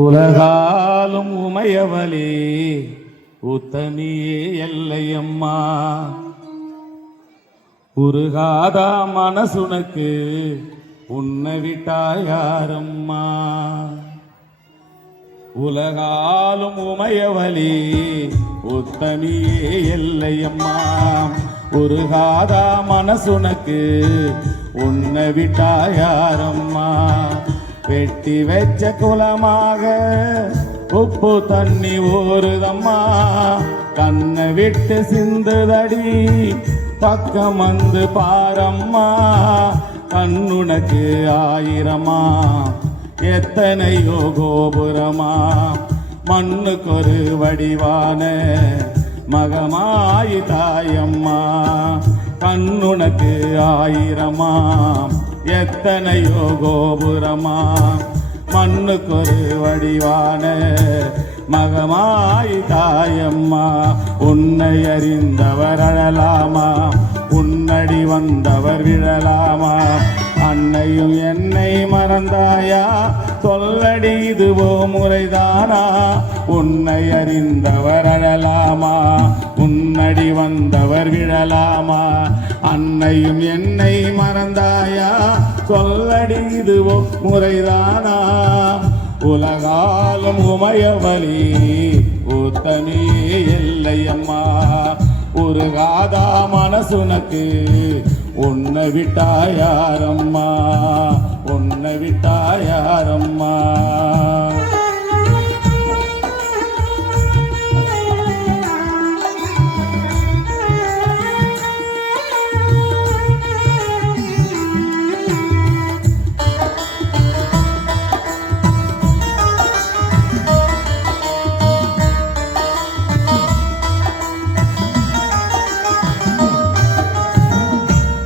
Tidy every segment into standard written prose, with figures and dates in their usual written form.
உலகாலும் உமையவளே உத்தமியே எல்லையம்மா, உருகாதா மனசுனக்கு உன்னை விட்டாயாரம்மா. உலகாலும் உமையவளே உத்தமியே எல்லையம்மா, உருகாதா மனசுனக்கு உன்னை விட்டாயாரம்மா. வெட்டி வச்ச குலமாக உப்பு தண்ணி ஊறுதம்மா, கண்ணை விட்டு சிந்துதடி பக்கம் வந்து பாரம்மா. கண்ணுனக்கு ஆயிரமா எத்தனையோ கோபுரமா, மண்ணுக்கொரு வடிவான மகமாயி தாயம்மா. கண்ணுனக்கு ஆயிரமா எத்தனையோ கோபுரமா, மண்ணுக்கொரு வடிவான மகமாய் தாயம்மா. உன்னை அறிந்தவர் அழலாமா, உன்னடி வந்தவர் விழலாமா. அன்னையும் என்னை மறந்தாயா, சொல்லடி இதுவோ முறைதானா. உன்னை அறிந்தவர் அழலாமா, உன்னடி வந்தவர் விழலாமா. அன்னையும் என்னை மறந்தாயா, சொல்லடி இதுவோ முறைதானா. உலகாலும் உமையவளே உத்தமியே எல்லையம்மா, உருகாதா மனசுனக்கு உன்னை விட்டாயாரம்மா, உன்னை விட்டாயாரம்மா.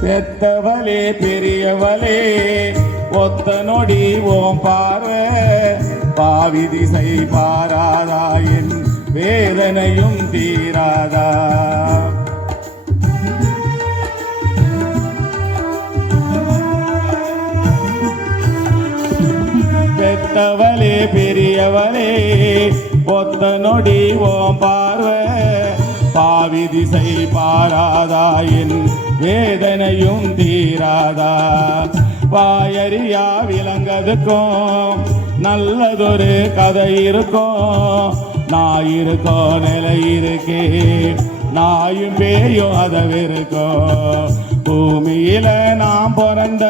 பெத்தவளே பெரியவளே ஒத்த நொடி ஓம் பார்வை, பாவி திசை பாராதா என் வேதனையும் தீராதா. பெத்தவளே பெரியவளே ஒத்த நொடி ஓம் பார்வை, பாவி திசை பாராதா என் வேதனையும் தீராதா. வாயறியா விலங்கதுக்கும் நல்லதொரு கதை இருக்கும், நாயிருக்கோ நிலை இருக்கே நாயும் பேயும் அதவிருக்கும். பூமியில நாம் பிறந்த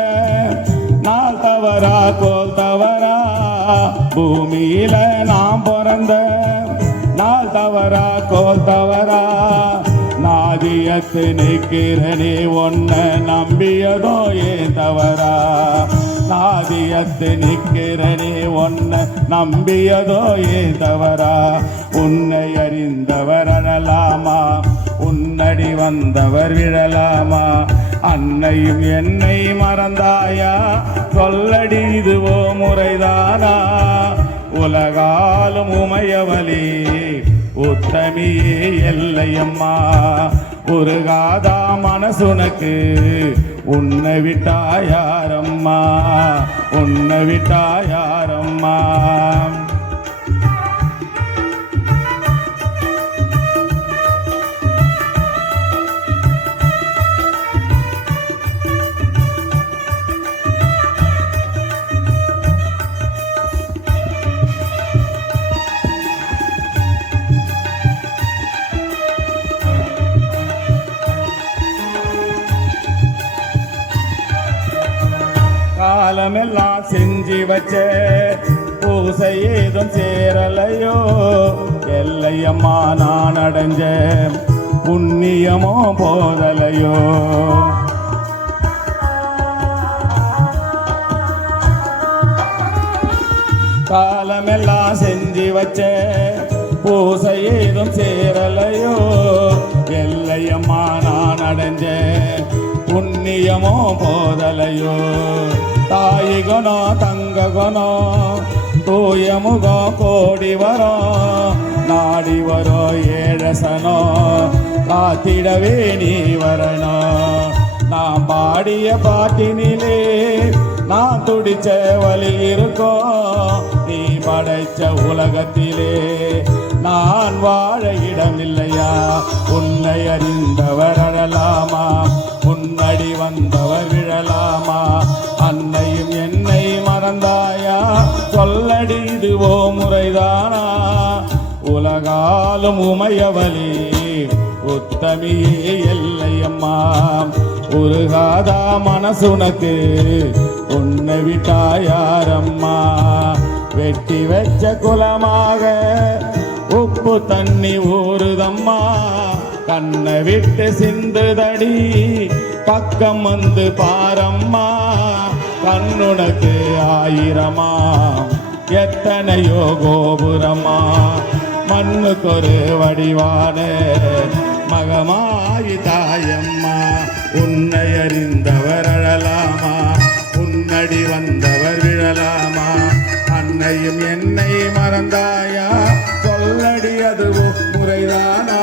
நாள் தவறா கோல் தவறா, பூமியில நாம் பிறந்த நாள் தவறா கோல் தவறா. நாதியத்து நிற்கிறனே ஒன்ன நம்பியதோ ஏன் தவறா. நாதியத்து நிற்கிறனே ஒன்ன நம்பியதோ ஏன் தவறா. உன்னை அறிந்தவர் அழலாமா, உன்னடி வந்தவர் விழலாமா. அன்னையும் என்னை மறந்தாயா, சொல்லடி இதுவோ முறைதானா. உலகாலும் உமையவளே உத்தமியே எல்லையம்மா, உருகாதா மனசுனக்கு உன்னை விட்டாயாரம்மா, உன்னை விட்டாயாரம்மா. காலமெல்லாம் செஞ்சு வச்ச பூசை ஏதும் சேரலையோ, எல்லையம்மா நான் அடைஞ்ச புண்ணியமோ போதலையோ. காலமெல்லாம் செஞ்சு வச்ச பூசை ஏதும் சேரலையோ, எல்லையம்மா நான் அடைஞ்ச புண்ணியமோ போதலையோ. தாய் குணம் தங்க குணம் தூய முகம் கோடி வரும், நாடி வரோ ஏழசனோ காத்திடவே நீ வரணும். நாம் பாடிய பாட்டினிலே நான் துடிச்ச வழி இருக்கோ, நீ படை படைச்ச உலகத்திலே நான் வாழ இடமில்லையா? உன்னை அறிந்தவர் அழலாமா? உன்னடி வந்தவர் விழலாமா? அன்னையும் என்னை மறந்தாயா? சொல்லடி இதுவோ முறைதானா? உலகாலும் உமையவளே உத்தமியே எல்லையம்மா. உருகாதா மனசுனக்கு உன்னை விட்டாயாரம்மா? வெட்டி வச்ச குலமாக உப்பு தண்ணி ஊறுதம்மா. கண்ணை விட்டு சிந்துதடி பக்கம் வந்து பாரம்மா. கண்ணுனக்கு ஆயிரமா எத்தனையோ கோபுரமா. மண்ணுக்கொரு வடிவான மகமாயி தாயம்மா. உன்னை அறிந்தவர் அழலாமா? உன்னடி வந்தவர் விழலாமா? அன்னையும் என்னை மறந்தாயா? சொல்லடி அதுவும் முறைதானா?